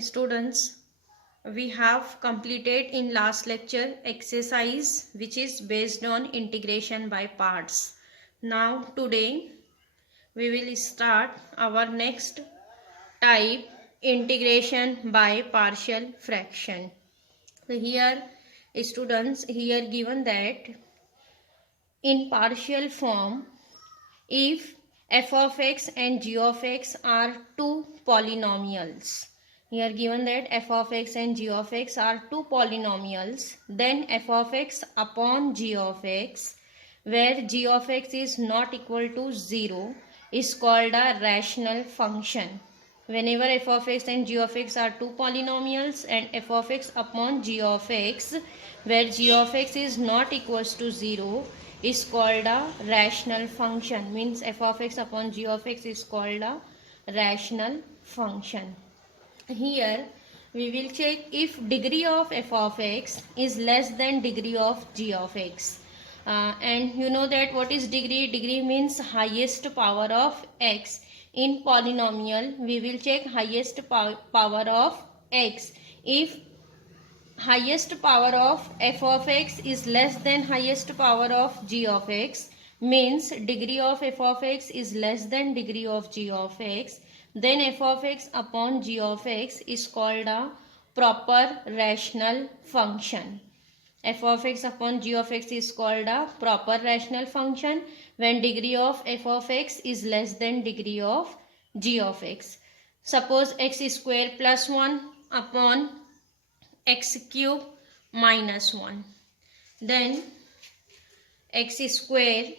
Students, we have completed in last lecture exercise which is based on integration by parts. Now today we will start our next type, integration by partial fraction. So here students, here given that in partial form, if f of x and g of x are two polynomials, here given that f of x and g of x are two polynomials, then f of x upon g of x, where g of x is not equal to 0, is called a rational function. Whenever f of x and g of x are two polynomials and f of x upon g of x, where g of x is not equals to 0, is called a rational function. Means f of x upon g of x is called a rational function. Here we will check if degree of f of x is less than degree of g of x. And you know that what is degree? Degree means highest power of x. In polynomial we will check highest power of x. If highest power of f of x is less than highest power of g of x, means degree of f of x is less than degree of g of x, then f of x upon g of x is called a proper rational function. F of x upon g of x is called a proper rational function when degree of f of x is less than degree of g of x. Suppose x square plus 1 upon x cube minus 1, then x square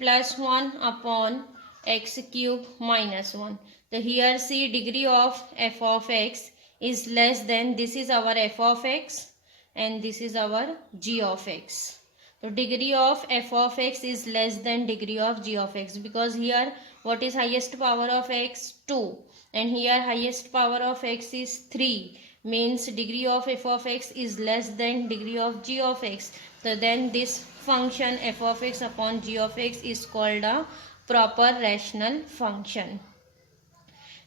plus 1 upon x cube minus 1. So here see degree of f of x is less than, this is our f of x and this is our g of x. So degree of f of x is less than degree of g of x, because here what is highest power of x? 2, and here highest power of x is 3, means degree of f of x is less than degree of g of x. So then this function f of x upon g of x is called a proper rational function.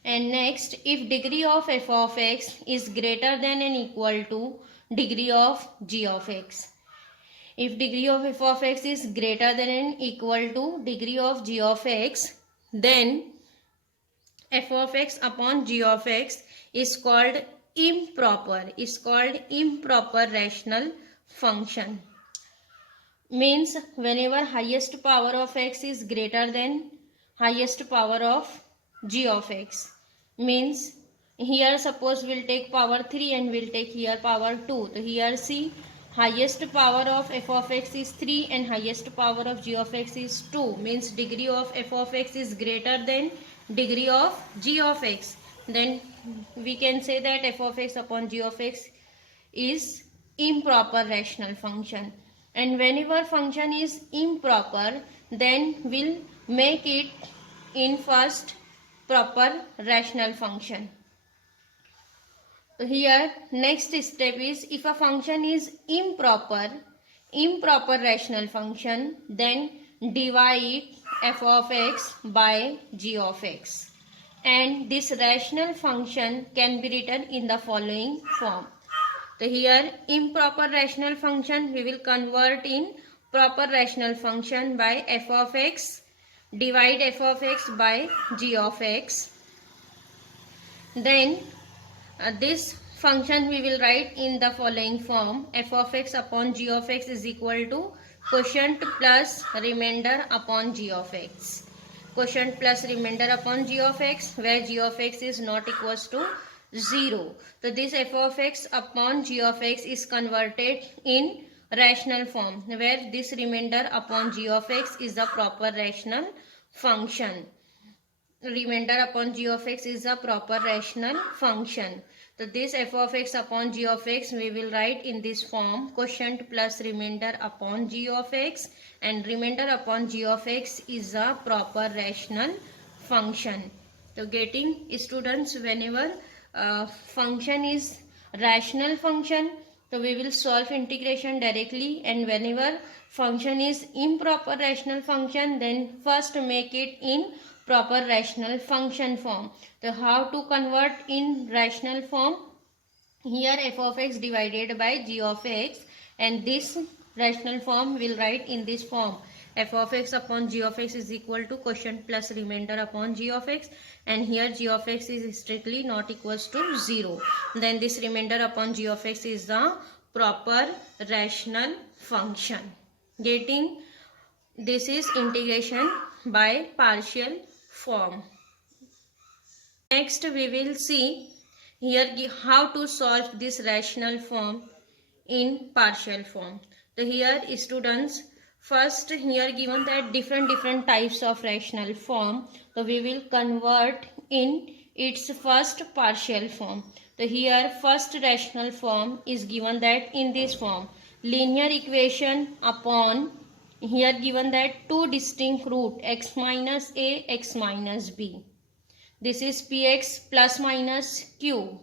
And next, if degree of f of x is greater than and equal to degree of g of x. If degree of f of x is greater than and equal to degree of g of x, then f of x upon g of x is called improper rational function. Means whenever highest power of x is greater than highest power of g of x, means here suppose we'll take power 3 and we'll take here power 2. So here see highest power of f of x is 3 and highest power of g of x is 2, means degree of f of x is greater than degree of g of x. Then we can say that f of x upon g of x is improper rational function. And whenever function is improper, then we'll make it in first proper rational function. So here next step is, if a function is improper rational function, then divide f of x by g of x, and this rational function can be written in the following form. So here improper rational function we will convert in proper rational function by f of x, divide f of x by g of x. Then this function we will write in the following form: f of x upon g of x is equal to quotient plus remainder upon g of x. Quotient plus remainder upon g of x, where g of x is not equals to 0. So this f of x upon g of x is converted in rational form, where this remainder upon g of x is a proper rational function. Remainder upon g of x is a proper rational function. So this f of x upon g of x we will write in this form: quotient plus remainder upon g of x, and remainder upon g of x is a proper rational function. So getting students, whenever function is rational function, so we will solve integration directly, and whenever function is improper rational function, then first make it in proper rational function form. So how to convert in rational form? Here f of x divided by g of x, and this rational form will write in this form: f of x upon g of x is equal to quotient plus remainder upon g of x, and here g of x is strictly not equals to 0. Then this remainder upon g of x is the proper rational function. Getting? This is integration by partial form. Next we will see here how to solve this rational form in partial form. So here students, first here given that different types of rational form, so we will convert in its first partial form. So here first rational form is given that in this form: linear equation upon, here given that two distinct root x minus a, x minus b. This is px plus minus q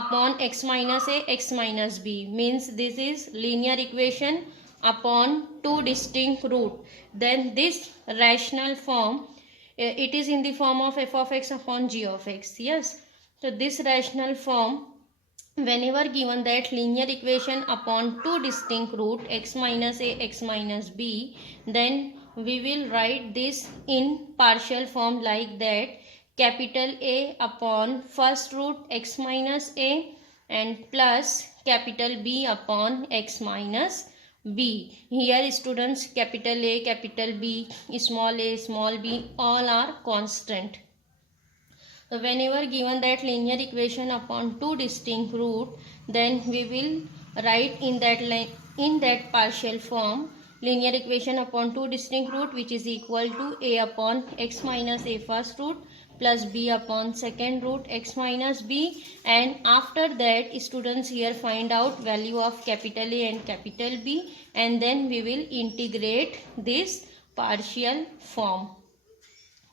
upon x minus a, x minus b, means this is linear equation upon two distinct root. Then this rational form, it is in the form of f of x upon g of x. Yes, so this rational form, whenever given that linear equation upon two distinct root x minus a, x minus b, then we will write this in partial form like that: capital A upon first root x minus a and plus capital B upon x minus b. Here students, capital A, capital B, small b, all are constant. So whenever given that linear equation upon two distinct root, then we will write in that partial form linear equation upon two distinct root, which is equal to a upon x minus a first root plus b upon second root x minus b, and after that students here find out value of capital A and capital B, and then we will integrate this partial form.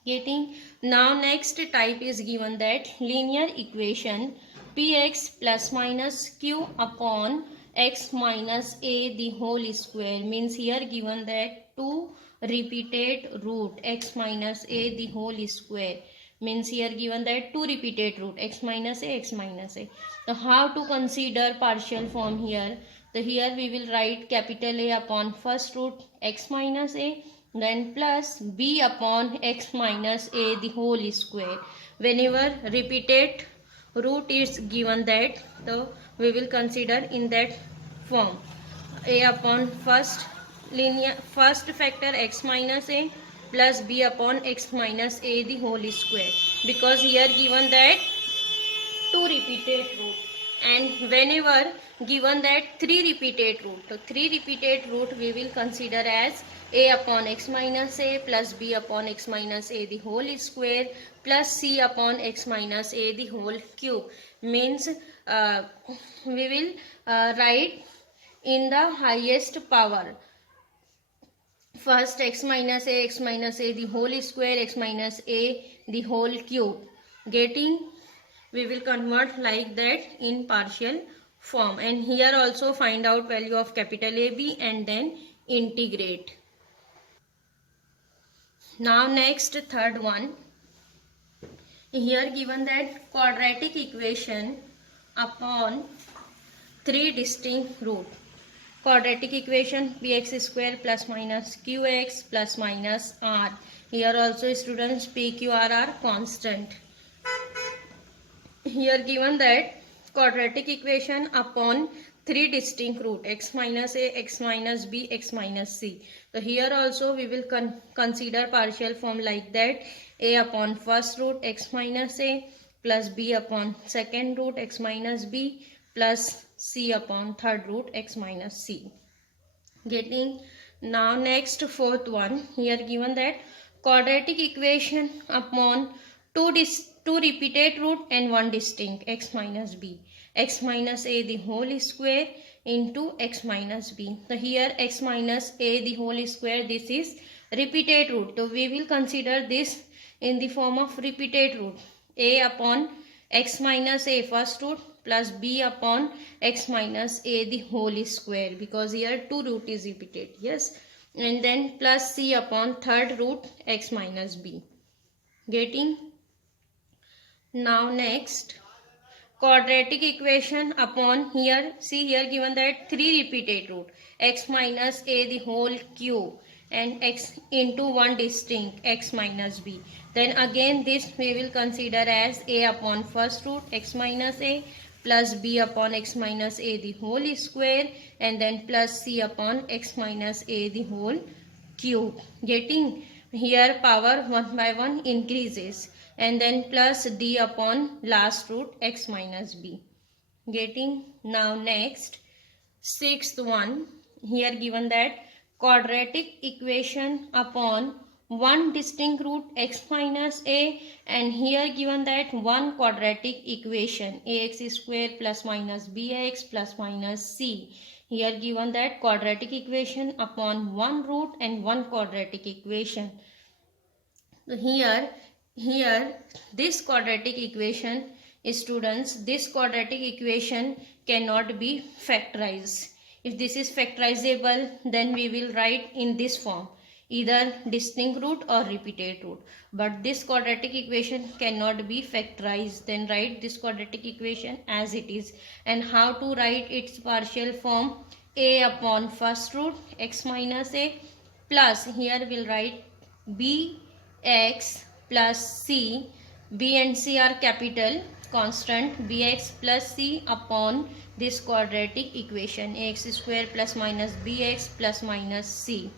Getting? Now next type is given that linear equation px plus minus q upon x minus a the whole square, means here given that two repeated root x minus a the whole square, means here given that two repeated root x minus a, x minus a. So how to consider partial form here? So here we will write capital A upon first root x minus a, then plus b upon x minus a the whole square. Whenever repeated root is given that, so we will consider in that form: a upon first factor x minus a plus b upon x minus a the whole square, because here given that two repeated root, and whenever given that three repeated root, so three repeated root we will consider as a upon x minus a plus b upon x minus a the whole square plus c upon x minus a the whole cube, means we will write in the highest power first x minus a the whole square, x minus a the whole cube. Getting? We will convert like that in partial form, and here also find out value of capital AB and then integrate. Now next, third one. Here given that quadratic equation upon three distinct root. Quadratic equation px square plus minus qx plus minus r. Here also students p, q, r are constant. Here given that quadratic equation upon three distinct root x minus a, x minus b, x minus c. So here also we will consider partial form like that: a upon first root x minus a plus b upon second root x minus b plus c upon third root x minus c. Getting? Now next, fourth one. Here given that quadratic equation upon two repeated root and one distinct x minus b, x minus a the whole square into x minus b. So here x minus a the whole square, this is repeated root, so we will consider this in the form of repeated root: a upon x minus a first root plus b upon x minus a the whole square, because here two root is repeated. Yes, and then plus c upon third root x minus b. Getting? Now next, quadratic equation upon here, see here given that 3 repeated root x minus a the whole cube and x into one distinct x minus b. Then again this we will consider as a upon first root x minus a plus b upon x minus a the whole square and then plus c upon x minus a the whole cube. Getting? Here power 1 by 1 increases and then plus d upon last root x minus b. Getting? Now next, sixth one, here given that quadratic equation upon one distinct root x minus a, and here given that one quadratic equation ax square plus minus bx plus minus c. Here given that quadratic equation upon one root and one quadratic equation. So here this quadratic equation, students, this quadratic equation cannot be factorized. If this is factorizable, then we will write in this form, either distinct root or repeated root. But this quadratic equation cannot be factorized. Then write this quadratic equation as it is. And how to write its partial form? A upon first root x minus a plus, here we'll write b x plus c. B and c are capital constant, bx plus c upon this quadratic equation ax square plus minus bx plus minus c.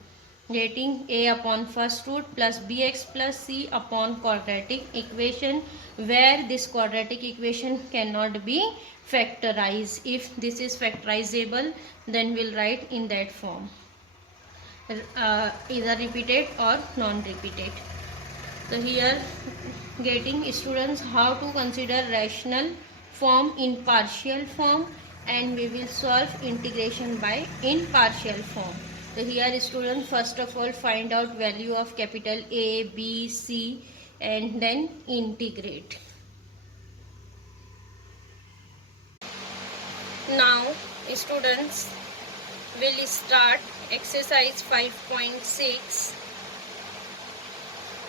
Getting? A upon first root plus bx plus c upon quadratic equation, where this quadratic equation cannot be factorized. If this is factorizable, then we'll write in that form, either repeated or non-repeated. So here, getting, students, how to consider rational form in partial form, and we will solve integration by in partial form. So here, students, first of all find out value of capital A, B, C and then integrate. Now students, will start exercise 5.6,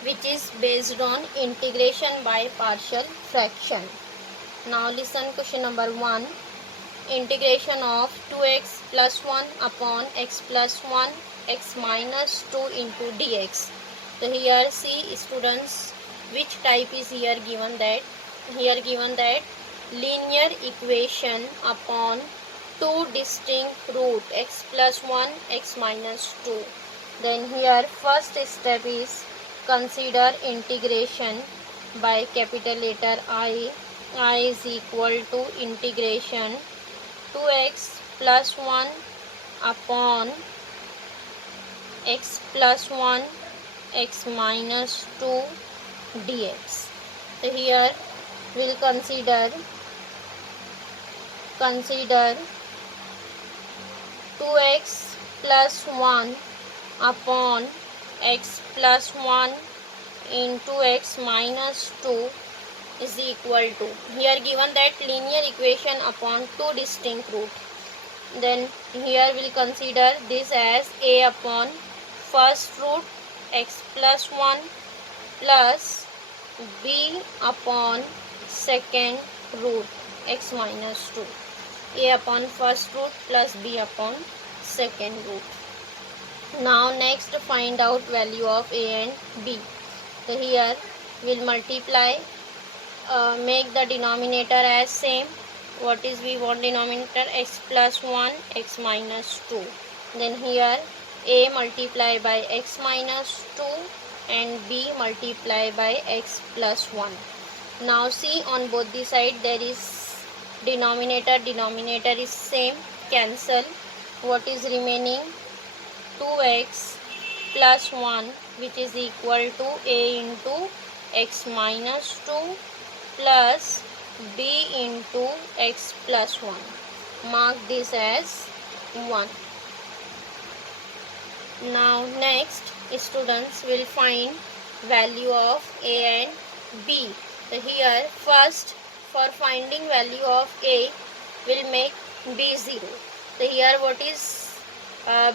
which is based on integration by partial fraction. Now listen, question number 1. Integration of 2x plus 1 upon x plus 1 x minus 2 into dx. So here see, students, which type is here given that. Here given that linear equation upon two distinct root x plus 1 x minus 2. Then here first step is consider integration by capital letter I. I is equal to integration 2x plus 1 upon x plus 1 x minus 2 dx. So here we will consider 2x plus 1 upon x plus 1 into x minus 2 is equal to, here given that linear equation upon two distinct root. Then here we will consider this as a upon first root x plus 1 plus b upon second root x minus 2. A upon first root plus b upon second root. Now next find out value of a and b. So here we will multiply, make the denominator as same. What is we want denominator? X plus 1 x minus 2. Then here a multiply by x minus 2 and b multiply by x plus 1. Now see, on both the side there is denominator is same, cancel. What is remaining? 2x plus 1, which is equal to a into x minus 2 plus b into x plus 1. Mark this as 1. Now next students will find value of a and b. So here first, for finding value of a, will make b 0. So here what is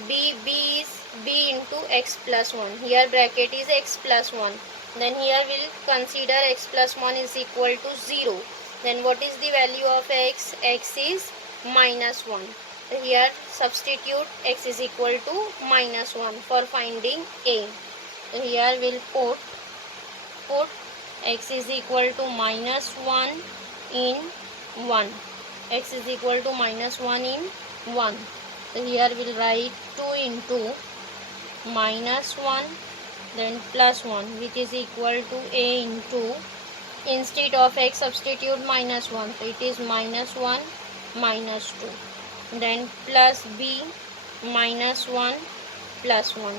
b? B is b into x plus 1. Here bracket is x plus 1. Then here we'll consider x plus 1 is equal to 0. Then what is the value of x? X is minus 1. So here substitute x is equal to minus 1 for finding a. So here we'll put x is equal to minus 1 in 1. X is equal to minus 1 in 1. So here we'll write 2 into minus 1 then plus 1, which is equal to a into, instead of x substitute minus 1, so it is minus 1 minus 2, then plus b minus 1 plus 1,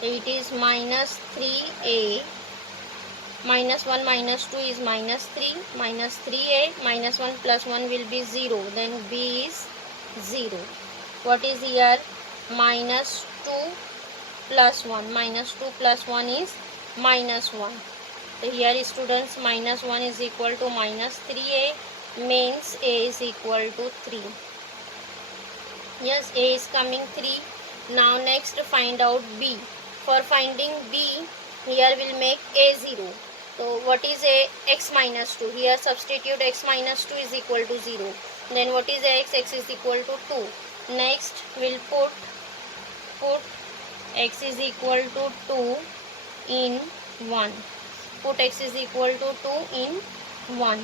so it is minus 3a, minus 1 minus 2 is minus 3, minus 3a, minus 1 plus 1 will be 0, then b is 0. What is here? Minus 2 plus 1, minus 2 plus 1 is minus 1. So here students, minus 1 is equal to minus 3a, means a is equal to 3. Yes, a is coming 3. Now next find out b. For finding b, here we'll make a 0. So what is a? X minus 2. Here substitute x minus 2 is equal to 0. Then what is x? X is equal to 2. Next we'll put x is equal to 2 in 1. Put x is equal to 2 in 1.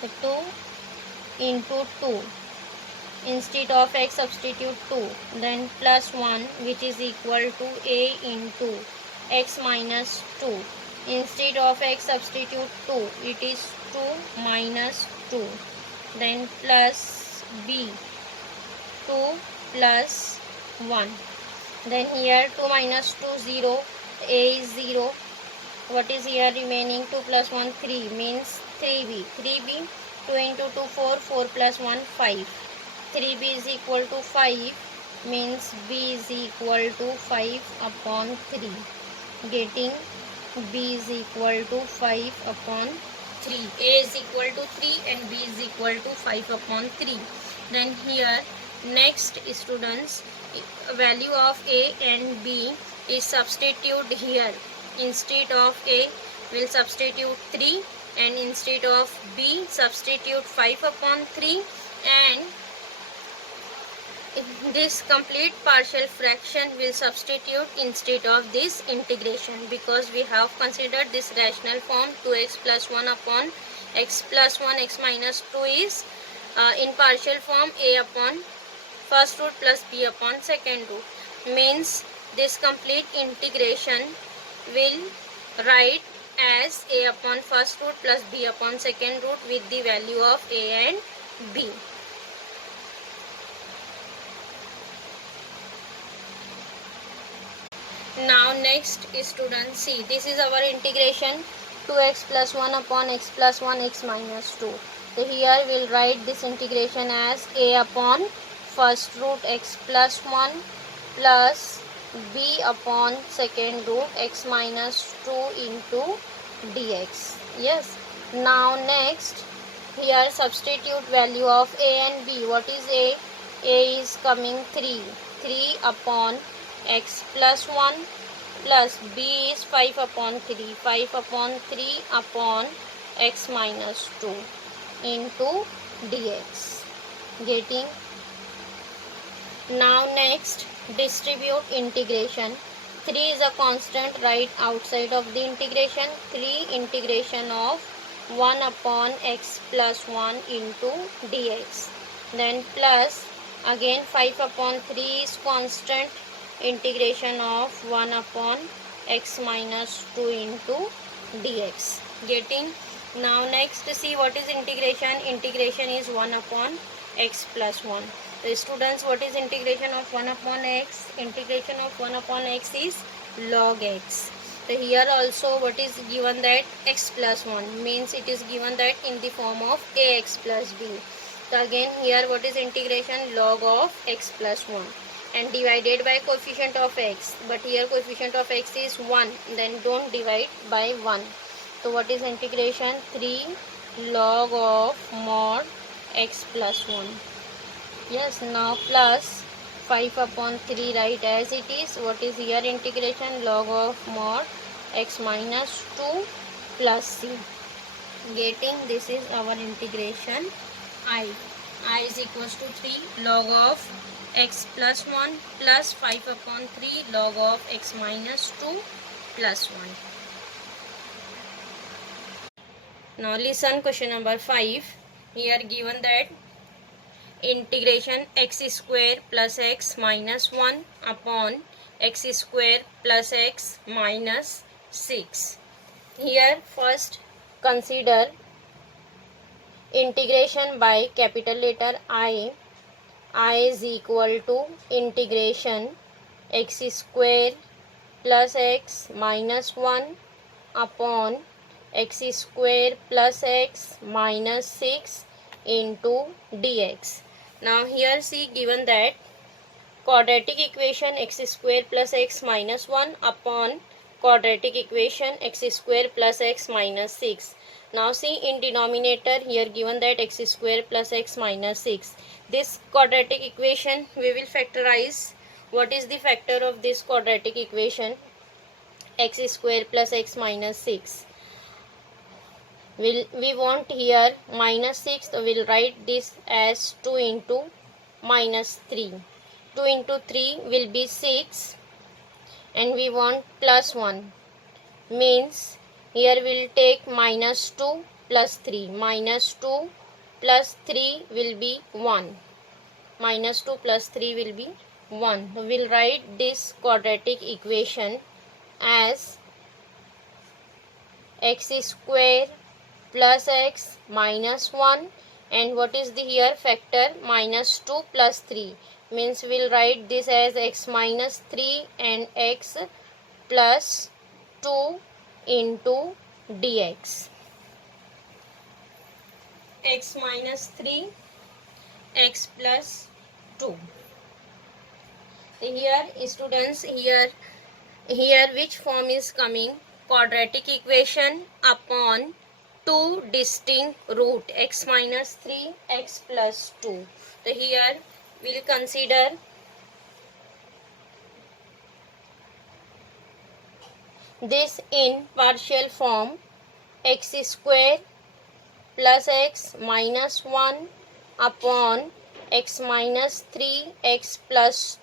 So 2 into 2. Instead of x substitute 2. Then plus 1, which is equal to a into x minus 2. Instead of x substitute 2. It is 2 minus 2. Then plus b. 2 plus 1. Then here 2 minus 2 0, a is 0. What is here remaining? 2 plus 1 3 means 3b. 3b, 2 into 2 4, 4 plus 1 5. 3b is equal to 5 means b is equal to 5 upon 3. Getting b is equal to 5 upon 3. A is equal to 3 and b is equal to 5 upon 3. Then here next students, value of a and b is substituted here. Instead of a will substitute 3 and instead of b substitute 5 upon 3, and this complete partial fraction will substitute instead of this integration, because we have considered this rational form 2x plus 1 upon x plus 1 x minus 2 is in partial form a upon first root plus b upon second root, means this complete integration will write as a upon first root plus b upon second root with the value of a and b. Now next students, see, this is our integration 2x plus 1 upon x plus 1 x minus 2. So here we will write this integration as a upon first root x plus 1 plus b upon second root x minus 2 into dx. Yes. Now next, here substitute value of a and b. What is a? A is coming 3. 3 upon x plus 1 plus b is 5 upon 3. 5 upon 3 upon x minus 2 into dx. Getting. Now next, distribute integration. 3 is a constant right outside of the integration. 3 integration of 1 upon x plus 1 into dx. Then plus again 5 upon 3 is constant, integration of 1 upon x minus 2 into dx. Getting. Now next, see what is integration. Integration is 1 upon x plus 1. So students, what is integration of 1 upon x? Integration of 1 upon x is log x. So here also what is given, that x plus 1, means it is given that in the form of ax plus b. So again here what is integration? Log of x plus 1 and divided by coefficient of x. But here coefficient of x is 1, then don't divide by 1. So what is integration? 3 log of mod x plus 1. Yes, now plus 5 upon 3 right as it is. What is here integration? Log of mod x minus 2 plus c. Getting this is our integration I is equals to 3 log of x plus 1 plus 5 upon 3 log of x minus 2 plus 1. Now listen question number 5. Here given that integration x square plus x minus 1 upon x square plus x minus 6. Here first consider integration by capital letter I is equal to integration x square plus x minus 1 upon x square plus x minus 6 into dx. Now here see given that quadratic equation x square plus x minus 1 upon quadratic equation x square plus x minus 6. Now see in denominator here given that x square plus x minus 6. This quadratic equation we will factorize. What is the factor of this quadratic equation? X square plus x minus 6. We want here minus 6, so we'll write this as 2 into minus 3. 2 into 3 will be 6 and we want plus 1, means here we'll take minus 2 plus 3. Minus 2 plus 3 will be 1. Minus 2 plus 3 will be 1. So we'll write this quadratic equation as x square plus x minus 1, and what is the here factor? Minus 2 plus 3, means we'll write this as x minus 3 and x plus 2 into dx. X minus 3, x plus 2. Here students, here which form is coming? Quadratic equation upon two distinct root, x minus 3, x plus 2. So here we will consider this in partial form, x square plus x minus 1 upon x minus 3, x plus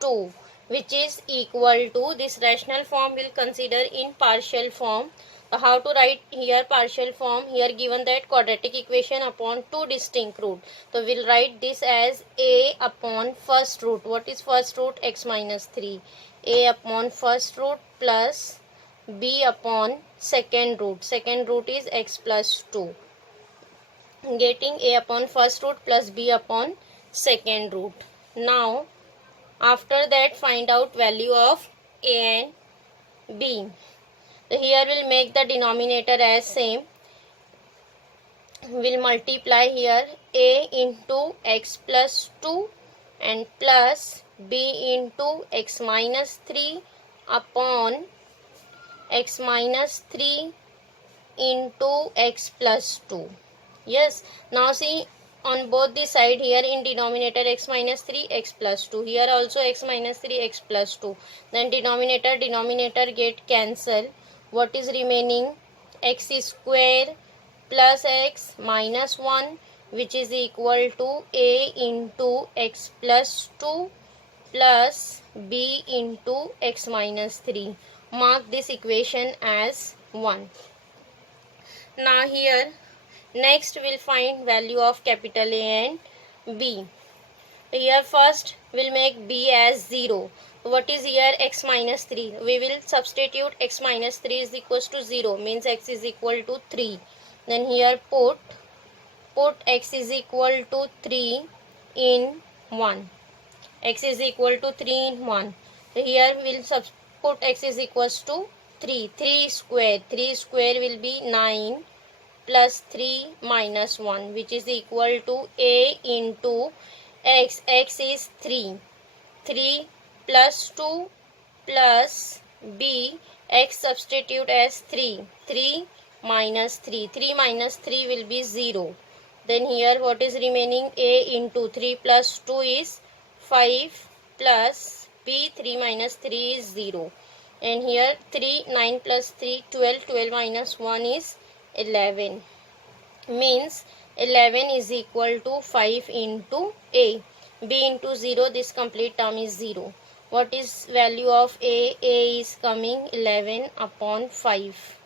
2, which is equal to, this rational form will consider in partial form. How to write here partial form? Here given that quadratic equation upon two distinct root, so we'll write this as a upon first root. What is first root? X minus 3. A upon first root plus b upon second root. Second root is x plus 2. Getting a upon first root plus b upon second root. Now after that find out value of a and b. So here we'll make the denominator as same. We'll multiply here a into x plus 2 and plus b into x minus 3 upon x minus 3 into x plus 2. Yes, now see on both the side, here in denominator x minus 3, x plus 2. Here also x minus 3, x plus 2. Then denominator get cancelled. What is remaining? X square plus x minus 1, which is equal to a into x plus 2 plus b into x minus 3. Mark this equation as 1. Now here next we'll find value of capital A and B. Here first we'll make b as 0. What is here? X minus 3. We will substitute x minus 3 is equals to 0, means x is equal to 3. Then here put x is equal to 3 in 1. X is equal to 3 in 1. So here we'll put x is equals to 3. 3 square. 3 square will be 9 plus 3 minus 1, which is equal to a into x. X is 3. 3 plus 2 plus b, x substitute as 3. 3 minus 3. 3 minus 3 will be 0. Then here what is remaining? A into 3 plus 2 is 5 plus b, 3 minus 3 is 0. and here 3, 9 plus 3, 12, 12 minus 1 is 11, means 11 is equal to 5 into a. B into 0, this complete term is 0. What is value of a? A is coming 11 upon 5.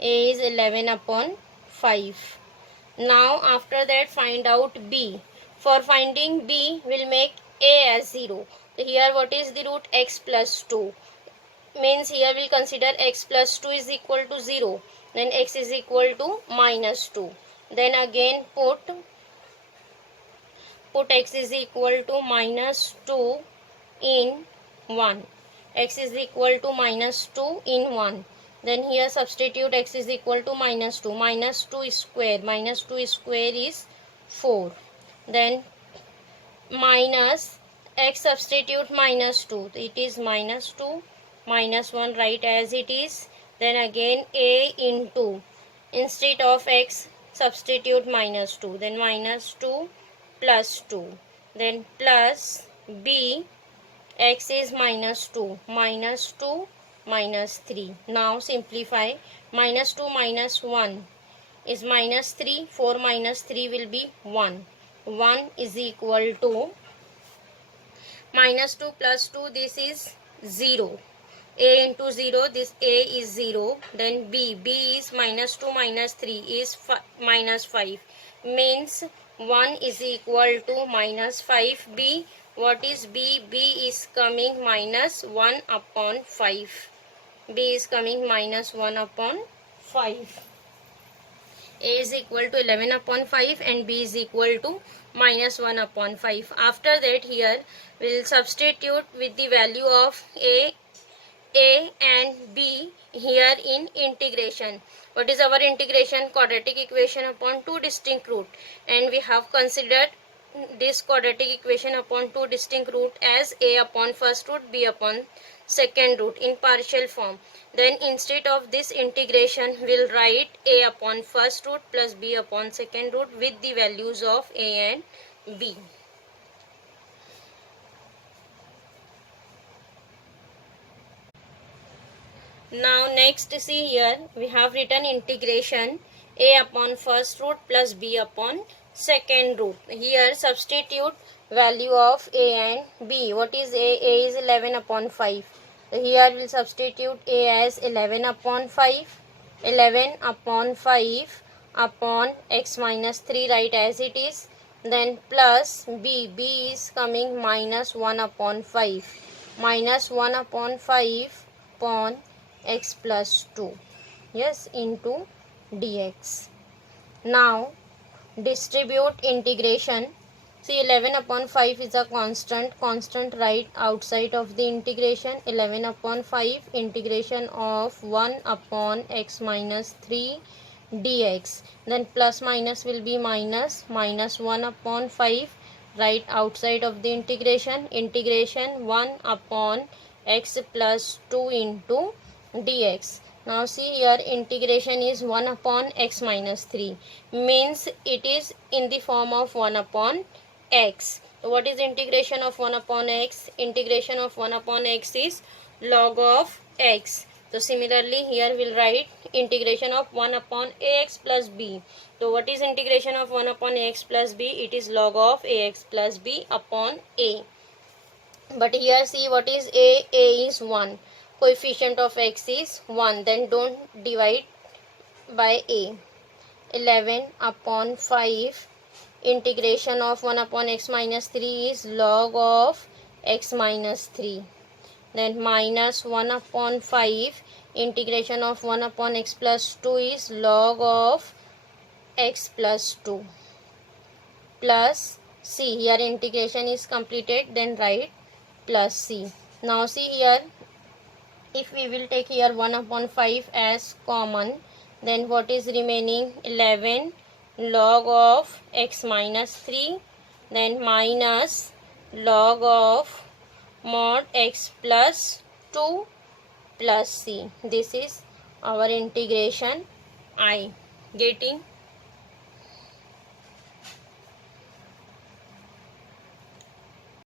A is 11 upon 5. Now after that find out b. For finding b, we'll make a as 0. So here what is the root? X plus 2. Means here we'll consider x plus 2 is equal to 0. Then x is equal to minus 2. Then again put x is equal to minus 2 in 1. X is equal to minus 2 in 1. Then here substitute x is equal to minus 2. Minus 2 square. Minus 2 square is 4. Then minus x, substitute minus 2. It is minus 2. Minus 1 write as it is. Then again a into, instead of x substitute minus 2. Then minus 2 plus 2. Then plus b, x is minus 2. Minus 2 minus 3. Now simplify. Minus 2 minus 1 is minus 3. 4 minus 3 will be 1. 1 is equal to minus 2 plus 2, this is 0. A into 0, this a is 0. Then b is minus 2 minus 3 is minus 5. Means 1 is equal to minus 5. B, what is b? B is coming minus 1 upon 5. B is coming minus 1 upon 5. A is equal to 11 upon 5 and b is equal to minus 1 upon 5. After that here we will substitute with the value of a and b here in integration. What is our integration? Quadratic equation upon two distinct root, and we have considered this quadratic equation upon two distinct root as a upon first root, b upon second root in partial form. Then instead of this integration, we'll write a upon first root plus b upon second root with the values of a and b. Now next see here, we have written integration a upon first root plus b upon second root. Here substitute value of a and b. What is a? A is 11 upon 5. So here we will substitute a as 11 upon 5. 11 upon 5 upon x minus 3 write as it is. Then plus b. B is coming minus 1 upon 5. Minus 1 upon 5 upon x plus 2, yes, into dx. Now distribute integration. See, 11 upon 5 is a constant right outside of the integration. 11 upon 5 integration of 1 upon x minus 3 dx. Then plus minus will be minus 1 upon 5 right outside of the integration. 1 upon x plus 2 into dx. Now see here, integration is 1 upon x minus 3, means it is in the form of 1 upon x. So what is integration of 1 upon x? Integration of 1 upon x is log of x. So similarly here we'll write integration of 1 upon ax plus b. So what is integration of 1 upon ax plus b? It is log of ax plus b upon a. But here see, what is a? A is 1. Coefficient of x is 1. Then don't divide by a. 11 upon 5 integration of 1 upon x minus 3 is log of x minus 3. Then minus 1 upon 5 integration of 1 upon x plus 2 is log of x plus 2. Plus c. Here integration is completed. Then write plus c. Now see here, if we will take here 1 upon 5 as common, then what is remaining? 11 log of x minus 3, then minus log of mod x plus 2 plus c. This is our integration I. Getting?